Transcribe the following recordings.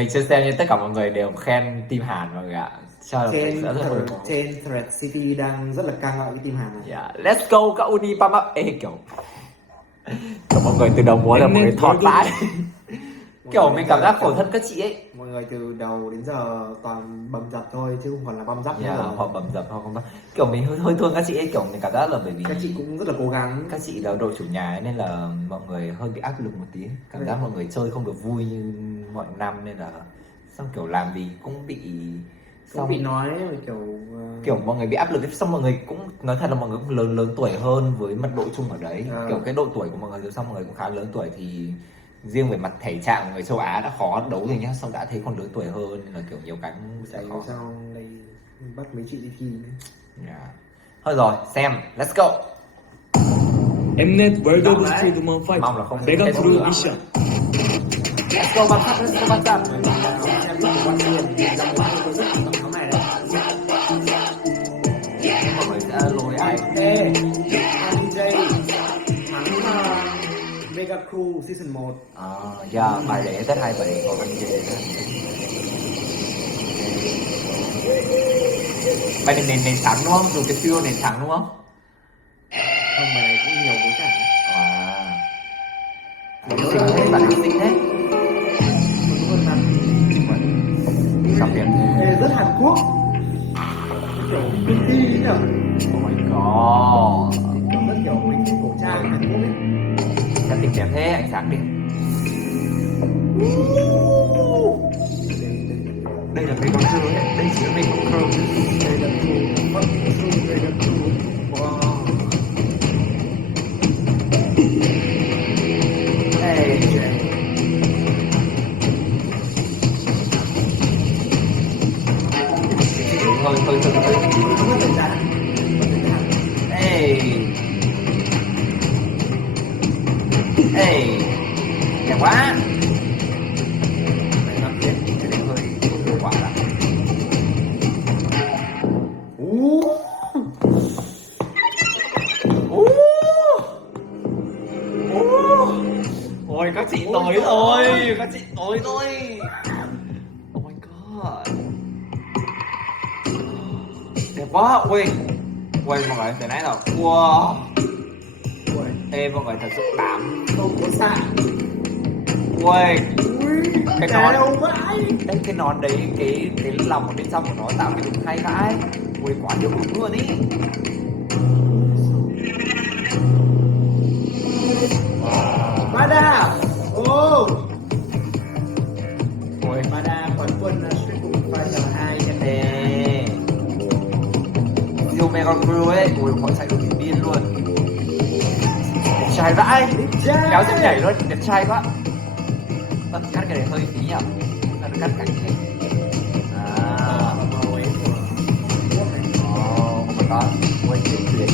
Mình chưa xem nhưng tất cả mọi người đều khen team Hàn mọi người ạ. Cho là mình sẽ rất hồi hộp. Trên Thread City đang rất là căng lại cái team Hàn này. Yeah. Let's go các uni pump up. Ê kiểu mọi người từ đầu múa là mọi người thọt vãi. Kiểu mình cảm giác khổ thân các chị ấy. Mọi người từ đầu đến giờ toàn bầm dập thôi chứ không còn là băm dắp nữa rồi. Hoặc bầm dập hoặc không. Kiểu mình hơi thương các chị ấy, kiểu mình cảm giác là bởi vì các chị cũng rất là cố gắng. Các chị là đội chủ nhà ấy, nên là mọi người hơi bị áp lực một tí. Cảm giác mọi người chơi không được vui như mọi năm nên là xong kiểu làm gì cũng bị bị nói kiểu mọi người bị áp lực ấy. Xong mọi người cũng nói thật là mọi người cũng lớn tuổi hơn với mật độ chung ở đấy. Kiểu cái độ tuổi của mọi người rồi, xong mọi người cũng khá lớn tuổi thì riêng về mặt thể trạng người châu Á đã khó đấu rồi nhá, xong đã thấy còn lớn tuổi hơn nên là kiểu nhiều cái cũng sẽ khó. Sao đây bắt mấy chị đi thi nữa. Thôi rồi, xem, let's go. Mnet World of Street Woman Fight Mong là không Mega hết Crew nữa. Mission. Let's go bắn sắt, let's go bắn sắt. Mọi người sẽ lôi ai? Ê, DJ thắng Mega Crew Season 1. Yeah, bài đấy rất hay, bài đấy có vấn đề. Bài này nền trắng đúng không? Dùng cái siêu nền trắng đúng không? Không, bài này cũng nhiều bối cảnh. Bạn xinh thế. Xong điểm. Rất Hàn Quốc. Kiểu cương thi nhỉ? Oh my god. Rất kiểu mình cổ trang Hàn Quốc ấy. Sao tình đẹp thế, ánh sáng đi. Đây là mình con crew ấy, đây chỉ là mình con crew. Đây là crew, đây là crew. Wow. Hey. Thôi. Ê, đẹp quá. Này làm việc cái này hơi hiệu quả lắm. Ôi các chị tối rồi, các chị tối rồi. Oh my god. Đẹp quá, ui mọi người từ nãy là wow. Ê mọi người thật sự đảm Không có xạ. ui cái nón đâu vãi. cái nón đấy, cái lòng ở bên trong của nó tạo cái đúng hay vãi. Ui quá nhiều đúng luôn ý. Mada. Ôi Mada quán quân Street Fighter 2 nhận Ê Siêu Mega Crew ấy, ui họ chạy được điên luôn. Đẹp trai vãi, kéo chân nhảy luôn, đẹp trai quá. Tận cắt cái này hơi phí nhỉ. Tận cắt cảnh này. Oh my god, ui tuyệt.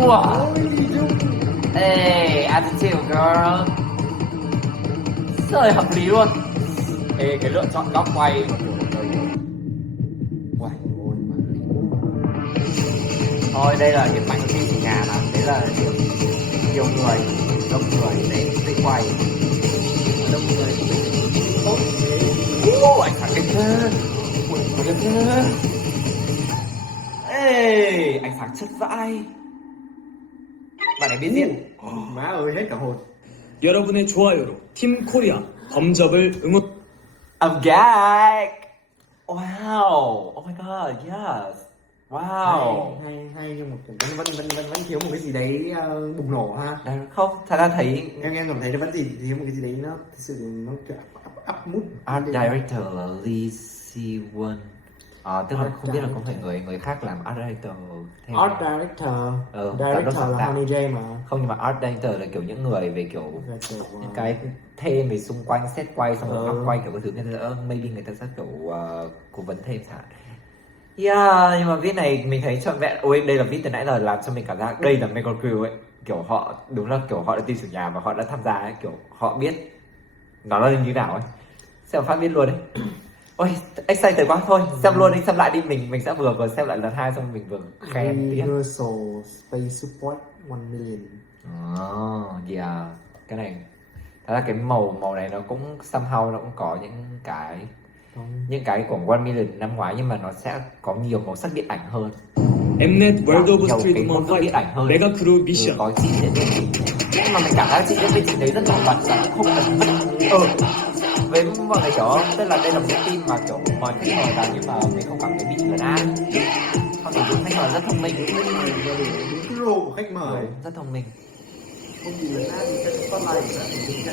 Wow. Ê, attitude girl. Rất hợp lý luôn. Ê, cái lựa chọn góc quay thôi đây là điểm mạnh của team chủ nhà mà, đấy là điểm nhiều người, đông người để quay, đông người tốt. Anh sáng kinh thế, kinh thế. Ê, anh sáng chất vãi. Bạn này biết diễn. Má ơi hết cả hồn. 여러분의 좋아요로 팀 코리아 범접을 응원. I'm back. Wow, oh my god, yes. Wow. Hay nhưng mà vẫn thiếu một cái gì đấy bùng nổ ha. Đấy, không, thật ra thấy em cảm thấy nó vẫn thiếu một cái gì đấy nó thực sự nó up mood. Art director là Lee Si-won. Tức là không biết là có phải người khác làm art director theo Art director. Director là Honey J mà. Không, nhưng mà art director là kiểu những người về kiểu những cái thêm về xung quanh set quay, xong rồi góc quay kiểu cái thứ nên là maybe người ta sẽ kiểu cố vấn thêm chẳng hạn. Yeah, nhưng mà viết này mình thấy trọn vẹn. Ôi đây là viết từ nãy giờ làm cho mình cảm giác đây là Mega Crew ấy. Kiểu họ đúng là kiểu họ là team chủ nhà và họ đã tham gia ấy, kiểu họ biết nó là như nào ấy. Xem phát biết luôn đấy. Ôi excited quá, thôi xem luôn đi, xem lại đi, mình sẽ vừa xem lại lần 2 xong mình vừa khen tiếp. Universal Space Support 1 million. Yeah, cái này Thật ra cái màu này nó cũng somehow nó cũng có những cái của One Million năm ngoái, nhưng mà nó sẽ có nhiều màu sắc điện ảnh hơn. Mnet World of Nhiều Street cái ngôn ngữ điện Fighter ảnh hơn. Mega Crew Mission. Có chị diễn viên chính, nhưng mà mình cảm thấy chị diễn viên chính đấy rất nổi bật, và không cần với mọi người hiểu không? Tức là đây là một cái team mà kiểu mời khách mời vào, nhưng mà mình không cảm thấy bị lấn át. Họ sử dụng khách mời rất thông minh, Khách mời là đúng cái role của khách mời, rất thông minh. không bị lấn át thì sẽ spotlight của các chính xác.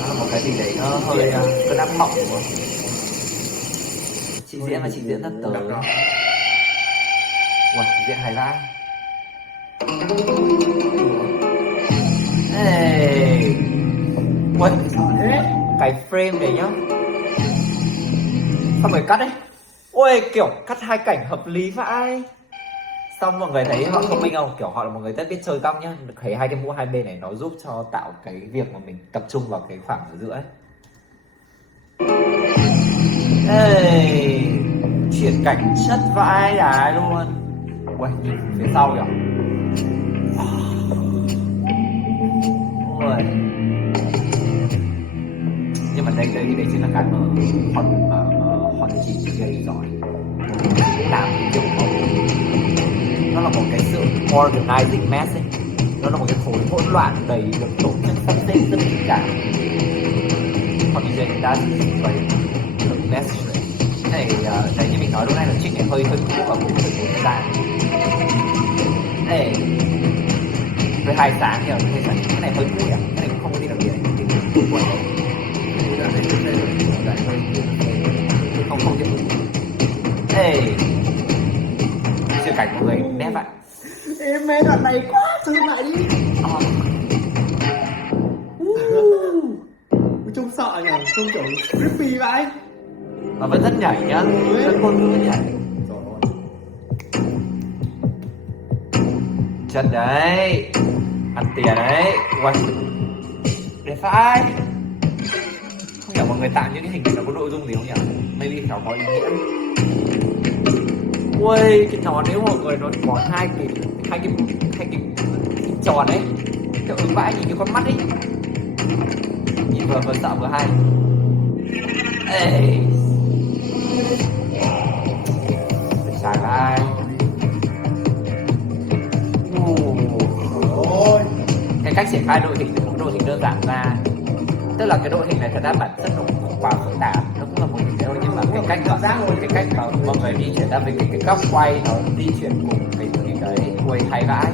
Nó là một cái gì đấy nó hơi cơn ác mộng đúng không? Chị diễn là chị diễn rất tới. Wow, chị diễn hay vãi. Ê, ui, cái frame này nhá, xong rồi cắt đấy. Ui, kiểu cắt hai cảnh hợp lý vãi. Xong mọi người thấy họ thông minh không? Kiểu họ là một người rất biết chơi góc nhá. Thấy hai cái mũ hai bên này nó giúp cho tạo cái việc mà mình tập trung vào cái khoảng ở giữa ấy. Ê, chuyển cảnh chất vãi đái luôn. Ui, nhìn phía sau kìa. Ui. Nhưng mà đây chính là cái mà họ chỉ gây giỏi. Làm kiểu nó là một cái sự organizing mess ấy. Nó là một cái khối hỗn loạn đầy được tổ chức sắp xếp rất kỹ càng. Còn bây giờ người ta phải mess này đấy, như mình nói lúc này là trích này hơi cũ và cũng hơi cũ thời gian. Đây với hai sáng nhờ, cái này hơi cũ nhỉ, cái này cũng không có gì đặc biệt. Không tiếp tục. Ê, siêu cảnh của người nét vậy. Em mê đoạn này quá, chơi lại đi. Trông sợ nhỉ, trông kiểu creepy vậy. Mà vẫn rất nhảy nhá, rất ngôn ngữ nhảy. Chân đấy, ăn tiền đấy. Uầy, để phải. Không hiểu mọi người tạo những cái hình này nó có nội dung gì không nhỉ? Maybe nó có ý nghĩa. Ui, cái tròn nếu mọi người nó có hai cái tròn đấy, kiểu ứng vãi nhìn cái con mắt ấy, nhìn vừa sợ vừa hay. Ê, xài vai. Cái cách triển khai đội hình thì cũng đội hình đơn giản ra, tức là cái đội hình này thật ra bản chất nó cũng không quá phức tạp, nó cũng là một hình thôi, nhưng mà cái cách mà mọi người di chuyển ra với cái góc quay nó di chuyển cùng cái đấy, quay hay vãi.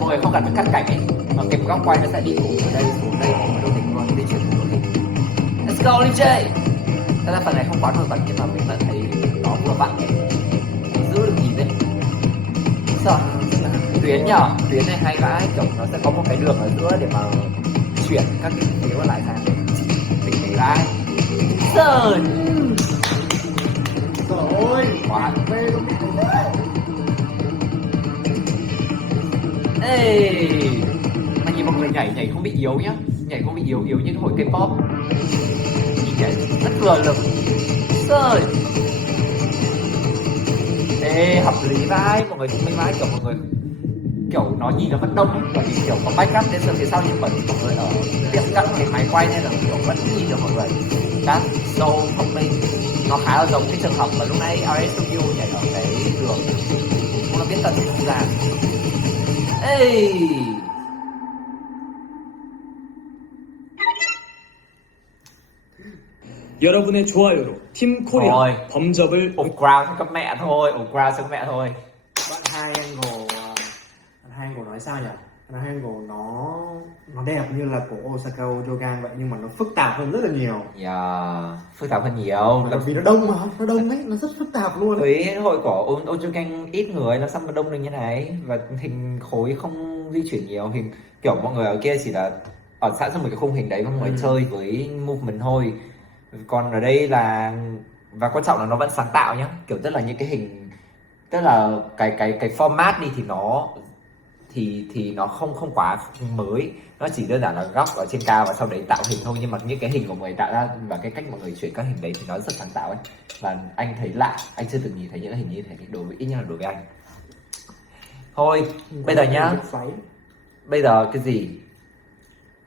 Mọi người không cần phải cắt cảnh ấy, mà cái góc quay nó sẽ đi cùng ở đây xuống đây một đội hình luôn, di chuyển đội hình. Let's go DJ. Thật ra phần này không quá nổi bật nhưng mà mình vẫn thấy nó vừa vặn, giữ được nhìn đấy. Sợ tuyến nhở, tuyến này hay vãi, kiểu nó sẽ có một cái đường ở giữa để mà chuyển các cái phía còn lại sang tỉnh tỉnh lại. Sơn Rồi quá mê luôn. ê, mà nhìn mọi người nhảy không bị yếu nhá, nhảy không bị yếu như cái hội K-pop, nhìn nhảy rất vừa lực. Sơn ê, hợp lý vãi, mọi người thông minh vãi, kiểu mọi người kiểu nó nhìn nó vẫn đông ấy, bởi vì kiểu có backup đến từ phía sau, nhưng bởi vì mọi người ở tiệm cận cái máy quay nên là kiểu vẫn nhìn được mọi người. That's so thông minh. Nó khá là giống cái trường hợp mà lúc nãy RS Studio nhảy ở cái đường, cũng là biết tận dụng không gian. Ê, 여러분의 좋아요로 팀 Thôi. 코리아 범접을 ổ crowd cho các mẹ thôi, ổ crowd cho các mẹ thôi. Bạn hai angle nói sao nhỉ? Bạn hai angle nó đẹp như là của Osaka Ojogan vậy, nhưng mà nó phức tạp hơn rất là nhiều. Yeah, phức tạp hơn nhiều. Bởi vì nó đông mà, nó đông ấy, nó rất phức tạp luôn ấy. Với hội của Ojogan ít người, làm sao mà đông được như này, và hình khối không di chuyển nhiều, hình kiểu mọi người ở kia chỉ là ở sẵn trong một cái khung hình đấy và mọi người chơi với movement thôi. Còn ở đây là, và quan trọng là nó vẫn sáng tạo nhá, kiểu tức là những cái hình, tức là cái format đi thì nó không quá mới, nó chỉ đơn giản là góc ở trên cao và sau đấy tạo hình thôi, nhưng mà những cái hình của mọi người tạo ra và cái cách mọi người chuyển các hình đấy thì nó rất sáng tạo ấy, và anh thấy lạ, anh chưa từng nhìn thấy những hình như thế đối với, ít nhất là đối với anh. Thôi bây giờ nhá, bây giờ cái gì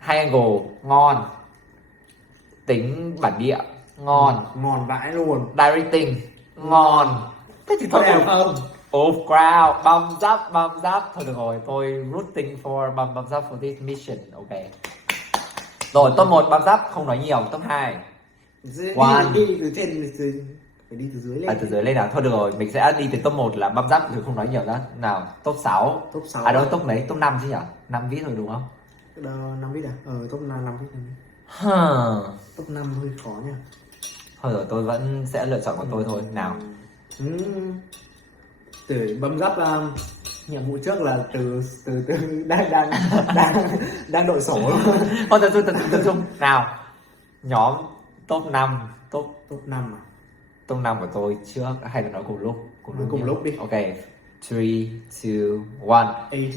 High angle ngon, tính bản địa ngon, Ngon vãi luôn. directing ngon. Thế thì thôi Đẹp được không? Oh crowd, bum up. Thôi được rồi, tôi rooting for bum up for this mission. Ok. Rồi top 1 bum up, không nói nhiều. Top 2 One. Đi từ trên phải đi từ dưới lên. từ dưới lên nào. Thôi được rồi, mình sẽ đi từ top 1 là bum up rồi không nói nhiều nữa. Nào, top 6. Top 6. À đâu, top mấy? Top 5 chứ nhỉ? 5 viết rồi đúng không? 5 viết à? Top 5 viết. Huh. Top 5 hơi khó nha. Thôi rồi, tôi vẫn sẽ lựa chọn của tôi thôi. Nào. Từ bấm gấp nhiệm vụ trước là từ đang đội sổ luôn. Thôi tập trung. Nào. Nhóm top 5. Top 5 à? Top 5 của tôi trước hay là nói cùng lúc? Cùng lúc đi. Ok. 3, 2,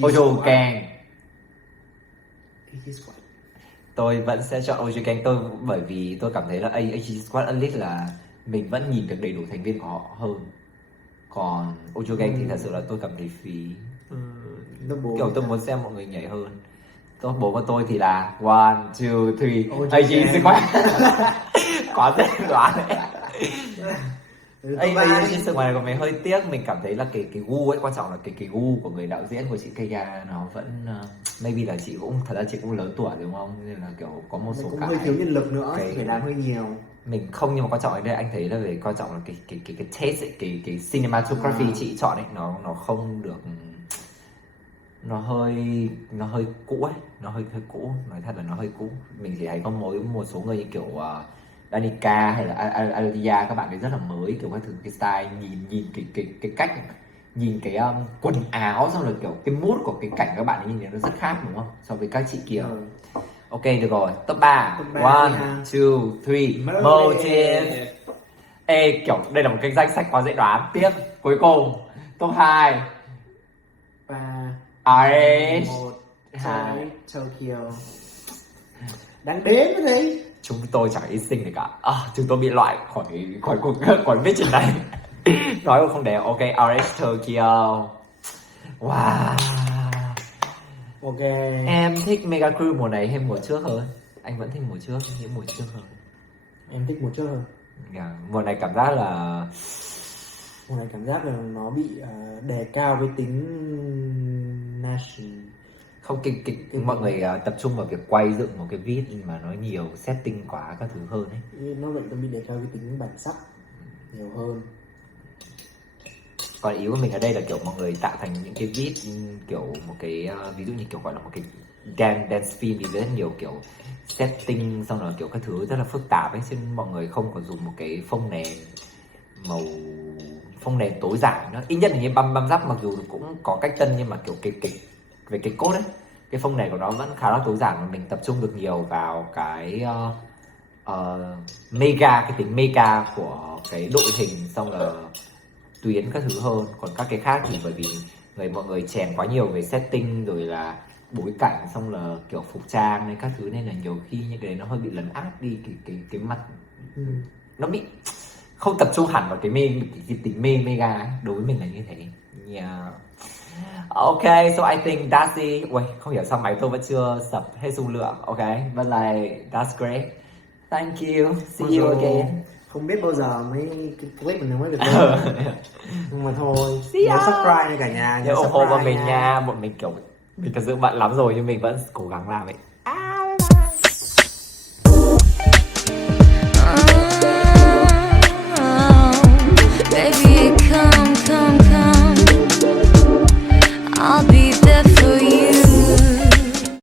1. Ojo Gang. Tôi vẫn sẽ chọn Ojo Gang tôi bởi vì tôi cảm thấy là AG Squad Elite là mình vẫn nhìn được đầy đủ thành viên của họ hơn. Còn Ojo Gang thì thật sự là tôi cảm thấy phí. Kiểu tôi muốn xem mọi người nhảy hơn. Top 4 của tôi thì là 1, 2, 3 AG Squad. Quá dễ đoán đấy. AG Squad của mình hơi tiếc, mình cảm thấy là cái gu ấy, quan trọng là cái gu của người đạo diễn của chị Keiga nó vẫn maybe là chị cũng lớn tuổi đúng không, nên là kiểu có một số cũng cái hơi thiếu nhân lực nữa, cái phải làm hơi nhiều. Mình không, nhưng mà quan trọng ở đây anh thấy là về quan trọng là cái taste ấy, cái cinematography chị chọn ấy nó không được, nó hơi cũ ấy, nó hơi cũ, nói thật là nó hơi cũ. Mình chỉ thấy có một số người như kiểu Danica hay là Alia, các bạn ấy rất là mới, kiểu các thứ cái style, nhìn cái cách, nhìn cái quần áo, xong rồi kiểu cái mood của cái cảnh các bạn ấy nhìn nó rất khác đúng không, so với các chị kia. Ok được rồi, top 3 1, 2, 3 Motive. Ê kiểu đây là một cái danh sách quá dễ đoán. Tiếp cuối cùng top 2 3 1 2 Tokyo. Đáng đếm cái gì? Chúng tôi chẳng hy sinh gì cả. Chúng tôi bị loại khỏi mission này. Nói không để. Ok, RH Tokyo. Wow. Ok. Em thích Mega Crew mùa này hay mùa trước hơn? Anh vẫn thích mùa trước, những mùa trước hơn. Em thích mùa trước hơn. Mùa này cảm giác là nó bị đề cao cái tính nation. Không, mọi người tập trung vào việc quay dựng một cái vid mà nó nhiều setting quá các thứ hơn ấy. Nó vậy, nó bị đề cao cái tính bản sắc nhiều hơn. Còn ý của mình ở đây là kiểu mọi người tạo thành những cái vid kiểu một cái ví dụ như kiểu gọi là một cái dance film thì rất nhiều kiểu setting, xong rồi kiểu các thứ rất là phức tạp ấy, chứ mọi người không có dùng một cái phông nền tối giản nữa. Ít nhất là như băm giáp, mặc dù cũng có cách tân nhưng mà kiểu về cái cốt ấy, cái phông nền của nó vẫn khá là tối giản, và mình tập trung được nhiều vào cái cái tính mega của cái đội hình, xong là tuyến các thứ hơn. Còn các cái khác thì bởi vì mọi người chèn quá nhiều về setting rồi là bối cảnh, xong là kiểu phục trang hay các thứ, nên là nhiều khi những cái đấy nó hơi bị lấn át đi cái mặt. Nó bị không tập trung hẳn vào cái tính mega ấy. Đối với mình là như thế. Yeah. Ok, so I think that's it. Ui, không hiểu sao máy tôi vẫn chưa sập hết dung lượng. Ok, but like that's great. Thank you. See you again. Không biết bao giờ mấy cái clip mình mới được lên. Nhưng mà thôi, nhớ subscribe nha cả nhà. Nhớ ủng hộ bọn mình nha. Bọn mình kiểu mình thật sự bận lắm rồi nhưng mình vẫn cố gắng làm ấy.